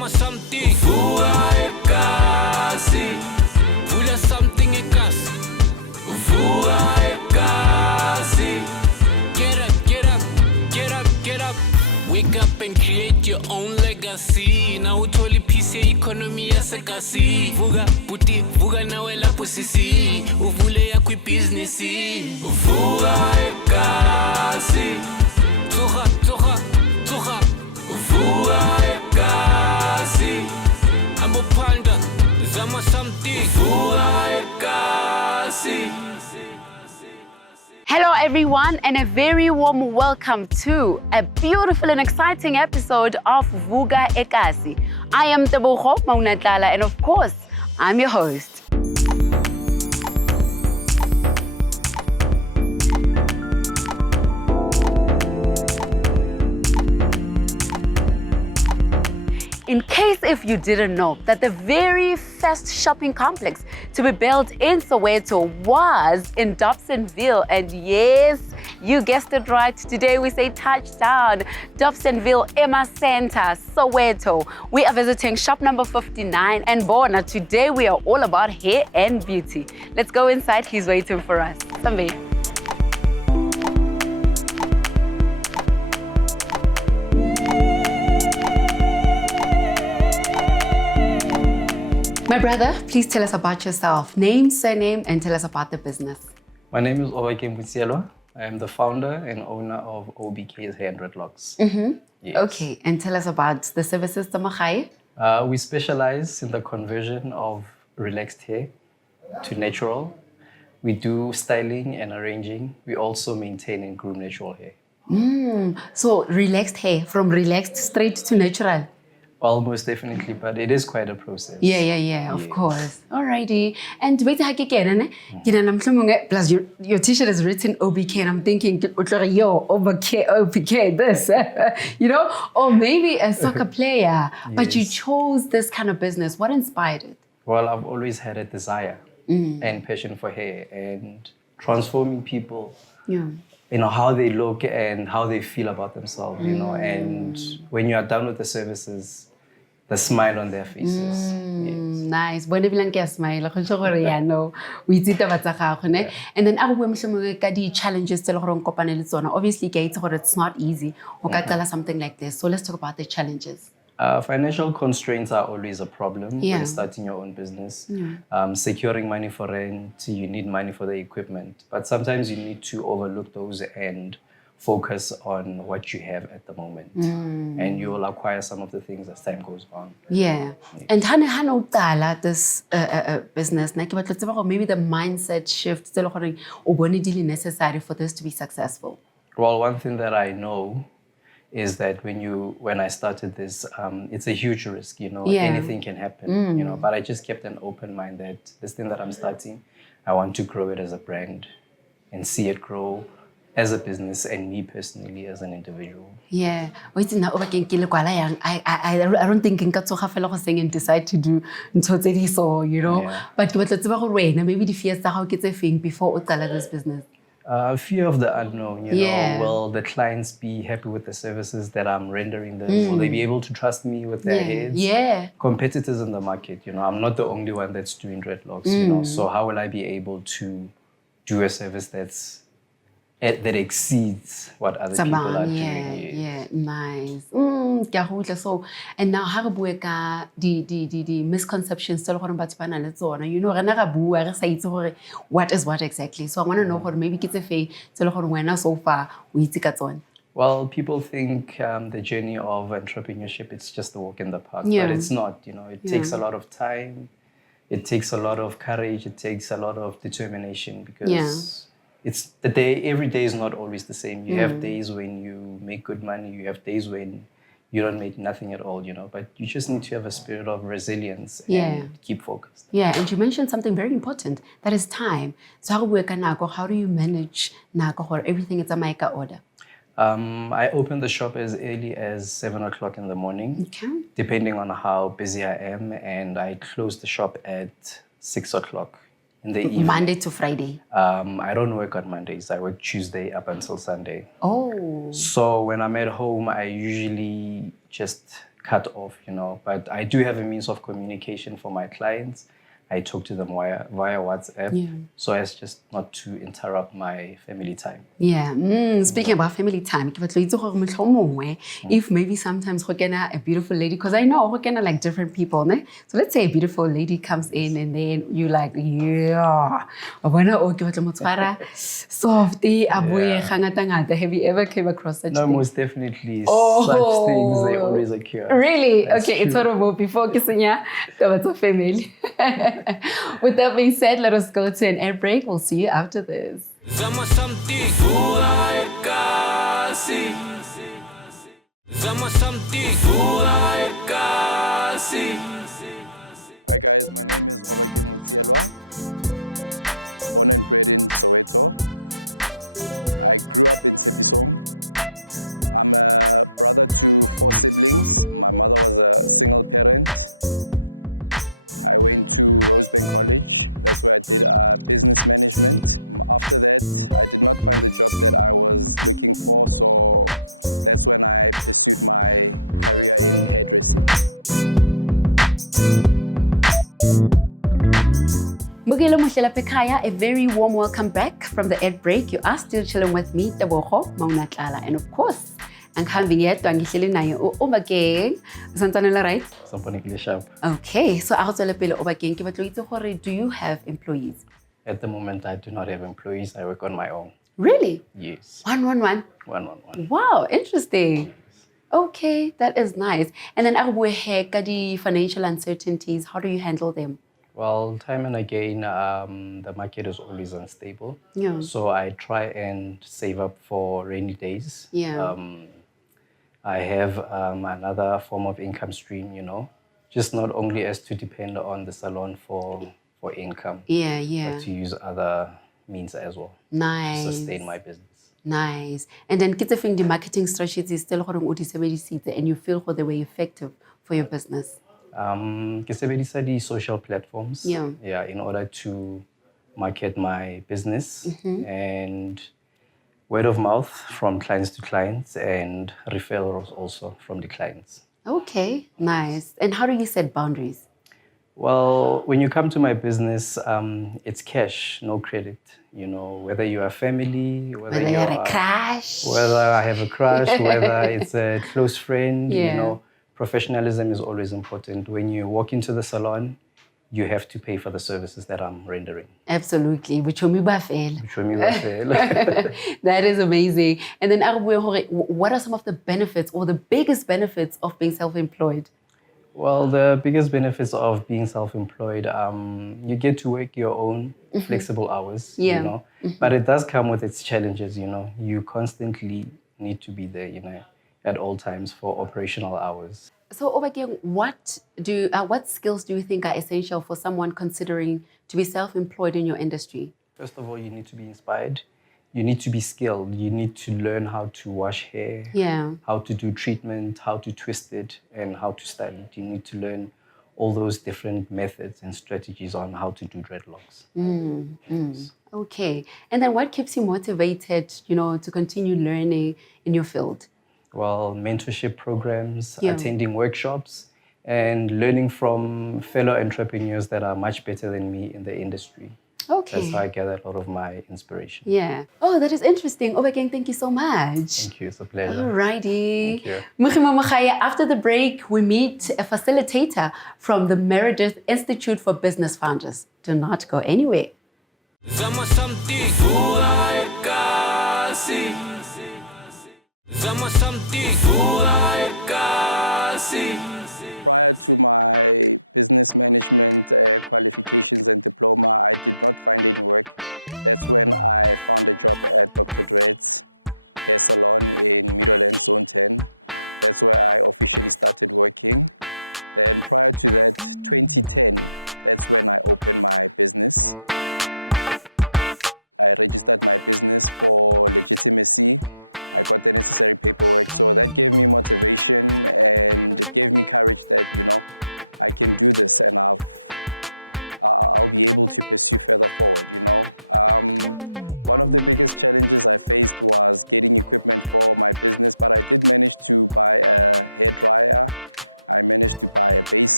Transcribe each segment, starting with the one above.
Zama something. Vuka Ekasi. Vula something Ekasi. Vuka Ekasi. Get up, get up, get up, get up. Wake up and create your own legacy. Now utoli peace economy yasekasi. Vuka puti, vuka nawe lapho sisi. Uvule yakwi business. Vuka Ekasi. Tsoga, tsoga, tsoga. Vuka Ekasi. Ambo panda, zama something. Vuka Ekasi. Hello everyone, and a very warm welcome to a beautiful and exciting episode of Vuka Ekasi. I am Tebogo Maunatlala, and of course, I'm your host. In case if you didn't know that the very first shopping complex to be built in Soweto was in Dobsonville, and yes, you guessed it right, today we say touchdown, Dobsonville Emma Center, Soweto. We are visiting shop number 59 and Bona. Today we are all about hair and beauty. Let's go inside, he's waiting for us. Sambe. My brother, please tell us about yourself. Name, surname, and tell us about the business. My name is Obakeng Motsielwa. I am the founder and owner of Obakeng's Hair and Dreadlocks. Yes. Okay, and tell us about the services, Tamagai. We specialize in the conversion of relaxed hair to natural. We do styling and arranging. We also maintain and groom natural hair. So relaxed hair, from relaxed straight to natural. Almost definitely, but it is quite a process. Yeah, of course. Alrighty. And wait, plus your t-shirt is written OBK, and I'm thinking, yo, OBK, this, you know, or maybe a soccer player, but you chose this kind of business. What inspired it? Well, I've always had a desire and passion for hair and transforming people. Yeah. You know, how they look and how they feel about themselves, you know, and when you are done with the services, the smile on their faces. Nice. When everyone gets smile, and then the challenges obviously it's not easy. Something like this. So let's talk about the challenges. Financial constraints are always a problem when starting your own business. Securing money for rent, you need money for the equipment. But sometimes you need to overlook those and focus on what you have at the moment. And you will acquire some of the things as time goes on. Yeah. And how this business, maybe the mindset shift is necessary for this to be successful? Well, one thing that I know is that when I started this, it's a huge risk, you know, anything can happen, you know, but I just kept an open mind that this thing that I'm starting, I want to grow it as a brand and see it grow as a business and me personally as an individual. Yeah. I don't think and decide to do so, you know, but maybe the fears how before this business. Fear of the unknown, you know, will the clients be happy with the services that I'm rendering them? Will they be able to trust me with their heads? Yeah. Competitors in the market, you know, I'm not the only one that's doing dreadlocks, you know, so how will I be able to do a service that exceeds what other people are doing? Yeah, nice. So, and now how about the misconceptions? You know, what is what exactly? So I want to know how maybe it's a fake. So far we Well, people think the journey of entrepreneurship it's just a walk in the park, but it's not. You know, it takes a lot of time. It takes a lot of courage. It takes a lot of determination because. It's the day, every day is not always the same. You have days when you make good money. You have days when you don't make nothing at all, you know. But you just need to have a spirit of resilience and keep focused. Yeah, and you mentioned something very important. That is time. So how do you manage everything is a Maika order? I open the shop as early as 7 o'clock in the morning, depending on how busy I am. And I close the shop at 6 o'clock. In the evening. Monday to Friday? I don't work on Mondays. I work Tuesday up until Sunday. Oh. So when I'm at home, I usually just cut off, but I do have a means of communication for my clients. I talk to them via WhatsApp, so as just not to interrupt my family time. Yeah. Speaking about family time, if maybe sometimes a beautiful lady, because I know like different people, ne? So let's say a beautiful lady comes in and then you like, softy, have you ever came across such No, things? most definitely. Such things, they always occur. Really? That's okay, true. it's horrible. Before kissing ya, that was a family. With that being said, let us go to an air break. We'll see you after this. Zama something, Vuka Ekasi. Zama something, Vuka Ekasi. Mugelo Mushela Pekaya, a very warm welcome back from the ad break. You are still chilling with me, Tebogo, Maunatlala, and of course, ang kambing yet, Angihleli nayo, Obakeng. Santanela, right? Something sharp. Okay, so ako tswela pele Obakeng, ke batla itse gore, do you have employees? At the moment, I do not have employees. I work on my own. Really? Yes. 111? 111. Wow, interesting. Okay, that is nice. And then the financial uncertainties, how do you handle them? Well, time and again, the market is always unstable. Yeah. So I try and save up for rainy days. Yeah. I have another form of income stream, just not only as to depend on the salon for income, but to use other means as well. Nice. To sustain my business. Nice. And then the marketing strategies is still and you feel they were effective for your business. Ke sebedisa di social platforms in order to market my business and word of mouth from clients to clients and referrals also from the clients. Okay, nice. And how do you set boundaries? Well, when you come to my business, it's cash, no credit. Whether you are family, whether you're a crush, whether I have a crush, whether it's a close friend, professionalism is always important. When you walk into the salon, you have to pay for the services that I'm rendering. Absolutely. That That is amazing. And then, what are some of the benefits or the biggest benefits of being self-employed? Well, the biggest benefits of being self-employed, you get to work your own flexible hours, but it does come with its challenges, You constantly need to be there, at all times for operational hours. So, Obakeng, what skills do you think are essential for someone considering to be self-employed in your industry? First of all, you need to be inspired. You need to be skilled. You need to learn how to wash hair, how to do treatment, how to twist it, and how to style it. You need to learn all those different methods and strategies on how to do dreadlocks. Okay. And then what keeps you motivated, to continue learning in your field? Well, mentorship programs, attending workshops, and learning from fellow entrepreneurs that are much better than me in the industry. Okay. That's how I gather a lot of my inspiration. Yeah. Oh, that is interesting. Obakeng, thank you so much. Thank you. It's a pleasure. Alrighty. Thank you. After the break, we meet a facilitator from the Meredith Institute for Business Founders. Do not go anywhere. Zama something, Vuka Ekasi. Zama something, Vuka Ekasi.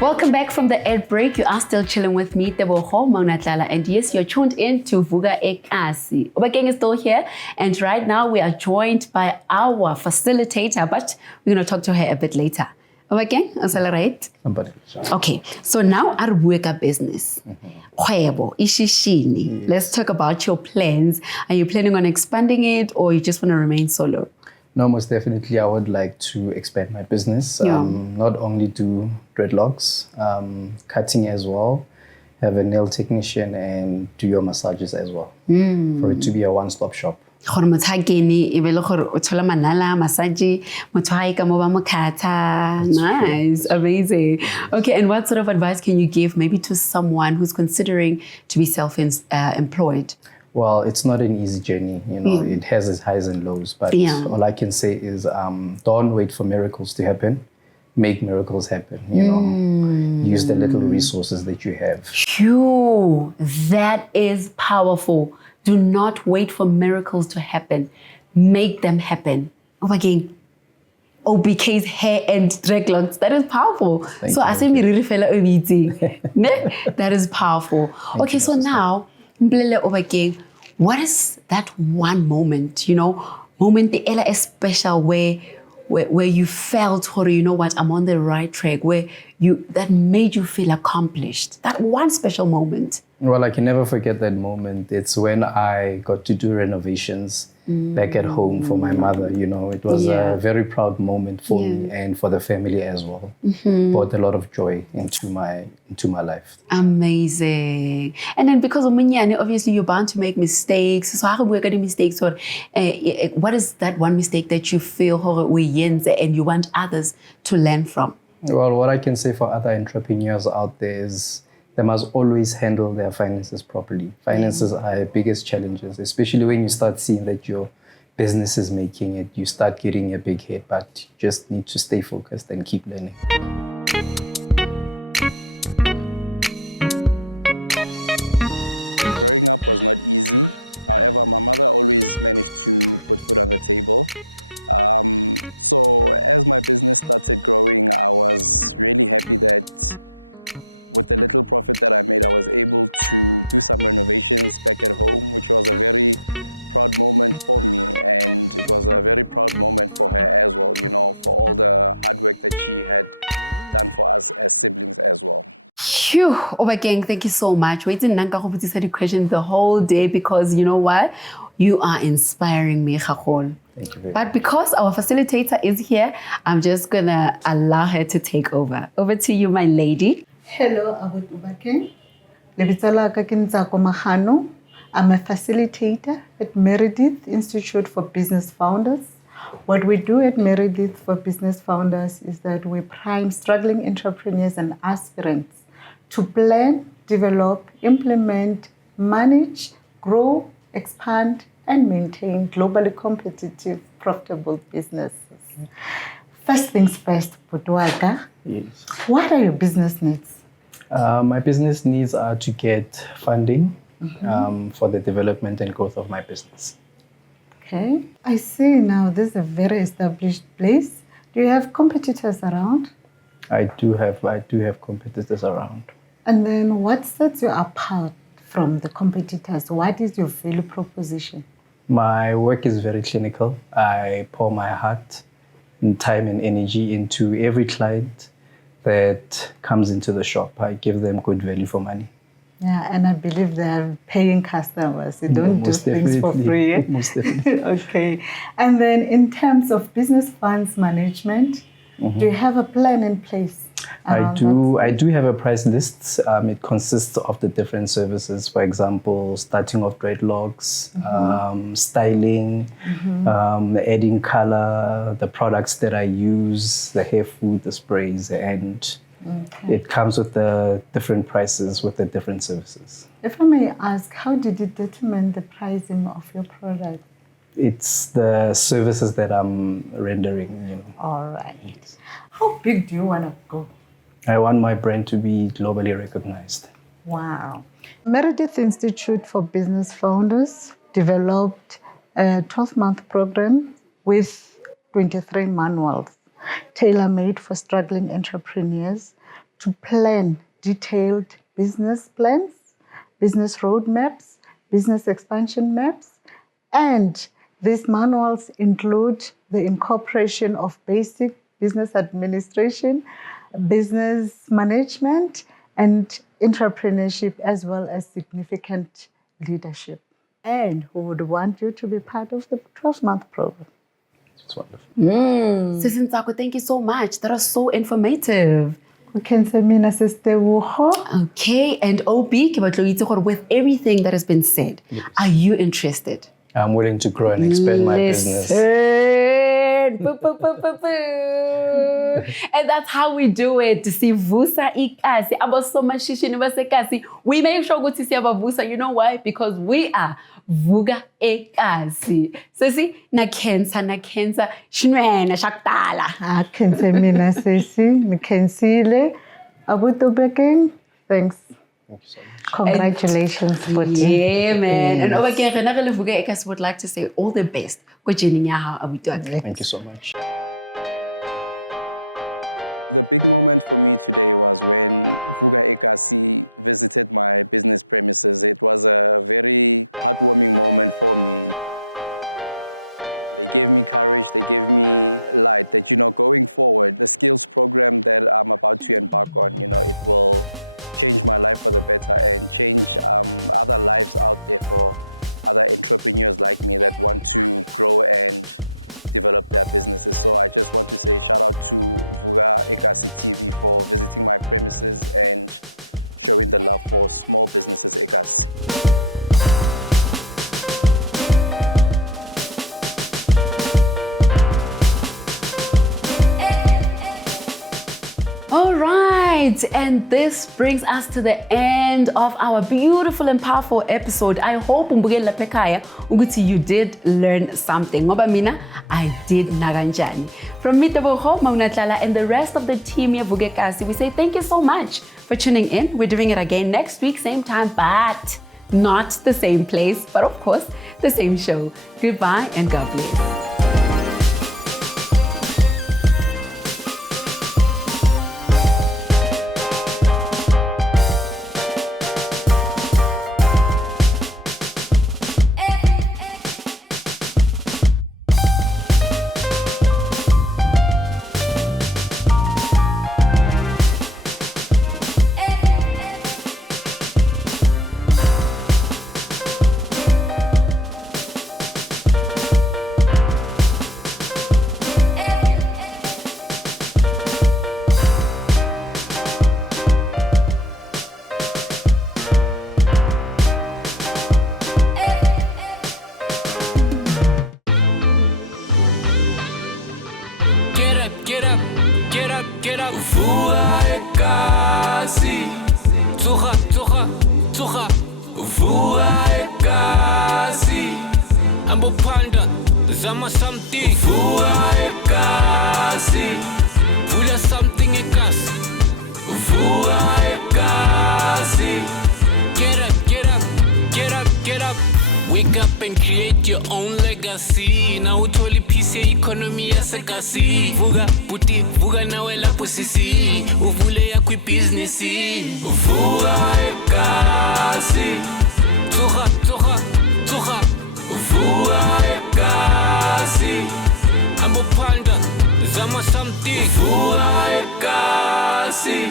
Welcome back from the ad break. You are still chilling with me, Tebogo Maunatlala, and yes, you're tuned in to Vuka Ekasi. Obakeng is still here, and right now we are joined by our facilitator, but we're going to talk to her a bit later. Obakeng, is that right? Okay, so now our Vuka business. Kgwebo, ishishini. Let's talk about your plans. Are you planning on expanding it, or you just want to remain solo? No, most definitely. I would like to expand my business. Not only do dreadlocks, cutting as well, have a nail technician, and do your massages as well. For it to be a one-stop shop. Nice, amazing. Okay, and what sort of advice can you give maybe to someone who's considering to be self-employed? Well, it's not an easy journey, you know. It has its highs and lows, but all I can say is don't wait for miracles to happen. Make miracles happen, you know. Use the little resources that you have. Phew, that is powerful. Do not wait for miracles to happen. Make them happen. Obakeng, OBK's hair and dreadlocks. That is powerful. So I say me really fella that is powerful. Okay, so now Obakeng, what is that one moment, you know, the ela is special where you felt, or you know what, I'm on the right track, that made you feel accomplished? That one special moment. Well, I can never forget that moment. It's when I got to do renovations back at home for my mother. You know, it was a very proud moment for me and for the family as well. Brought a lot of joy into my life. Amazing. And then because of Munyane, obviously you're bound to make mistakes. So how do we get mistakes? Or what is that one mistake that you feel and you want others to learn from? Well, what I can say for other entrepreneurs out there is they must always handle their finances properly. Finances are our biggest challenges, especially when you start seeing that your business is making it. You start getting a big hit, but you just need to stay focused and keep learning. Phew, Obakeng, thank you so much. We didn't the question the whole day because you know what? You are inspiring me, Khakol. Thank you very much. But because our facilitator is here, I'm just going to allow her to take over. Over to you, my lady. Hello, Obakeng. I'm a facilitator at Meredith Institute for Business Founders. What we do at Meredith for Business Founders is that we prime struggling entrepreneurs and aspirants to plan, develop, implement, manage, grow, expand, and maintain globally competitive, profitable businesses. First things first, Putuaka. Yes. What are your business needs? My business needs are to get funding for the development and growth of my business. Okay. I see now this is a very established place. Do you have competitors around? I do have competitors around. And then what sets you apart from the competitors? What is your value proposition? My work is very clinical. I pour my heart and time and energy into every client that comes into the shop. I give them good value for money. Yeah, and I believe they're paying customers. You don't do things for free. Most definitely. Okay. And then in terms of business funds management, do you have a plan in place? I do have a price list. It consists of the different services. For example, starting off dreadlocks, styling, adding color, the products that I use, the hair food, the sprays, and it comes with the different prices with the different services. If I may ask, how did you determine the pricing of your product? It's the services that I'm rendering. All right. How big do you want to go? I want my brand to be globally recognized. Wow. Meredith Institute for Business Founders developed a 12-month program with 23 manuals tailor-made for struggling entrepreneurs to plan detailed business plans, business roadmaps, business expansion maps, and these manuals include the incorporation of basic business administration, business management, and entrepreneurship, as well as significant leadership. And who would want you to be part of the 12-month program? It's wonderful. Sister Ntsako, thank you so much. That was so informative. Okay, and OB, with everything that has been said, are you interested? I'm willing to grow and expand my business. And that's how we do it. To see Vuka Ekasi, we make sure to see about Vuka. You know why? Because we are Vuka Ekasi. So see, na cancer, shinwena shaktala. Cancer mina sesi, mikensile, Obakeng. Thanks. Thank you so much. Congratulations for yeah, man. And Obakeng, Vuka Ekasi would like to say all the best. Thank you so much. All right, and this brings us to the end of our beautiful and powerful episode. I hope you did learn something. Ngoba mina, I did naganjani. From me, Maunatala, and the rest of the team here, Vuka Ekasi, we say thank you so much for tuning in. We're doing it again next week, same time, but not the same place, but of course, the same show. Goodbye and God bless. Get up, Vuka Ekasi. Vuka Ekasi. Ambo panda, zama something. Vuka Ekasi. Vula something ekasi. Vuka Ekasi. Get up. Wake up and create your own legacy. Now utoli piece economy yasekasi. Vuka puti, vuka nawe lapho sisi. Uvule yakwi business. Vuka Ekasi. Vuka Ekasi. Ambo panda, zama something. Vuka Ekasi.